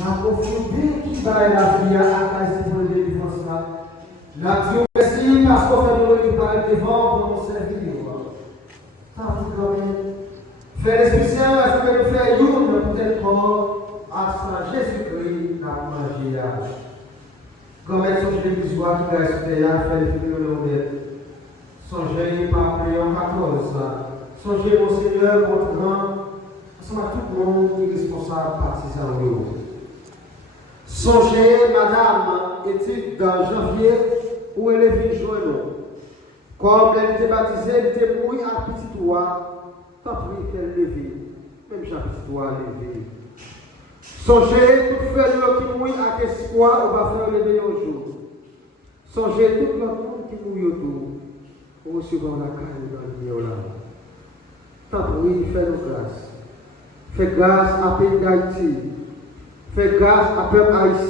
n'a confié qui va la vie à cause de la défense là. N'a dit merci parce qu'on fait le récupérer devant pour nous servir. Ça vous quand même. Faire l'Esprit Saint, est-ce que nous faisons une peut-être corps à Jésus-Christ n'a mangé là. Comme elle songe les visoires qui restent là, faire le film de l'honneur. Songez par Léon 14. Songez mon Seigneur, votre grand. C'est tout le monde qui est responsable partisan de vous. Songez, madame, étude dans janvier, où elle est venue joindre. Comme elle était baptisée, elle était mouillée à petit doigt, tant pis qu'elle levée, même j'ai petit doigt levé. Songez, tout faire qui mouille à espoir, on va faire lever un jour. Songez, tout le monde qui mouille autour, on recevra la carne dans le là. Tant pis, fais-nous grâce. Fais grâce à pays d'Haïti. Fais grâce à peuple haïtien.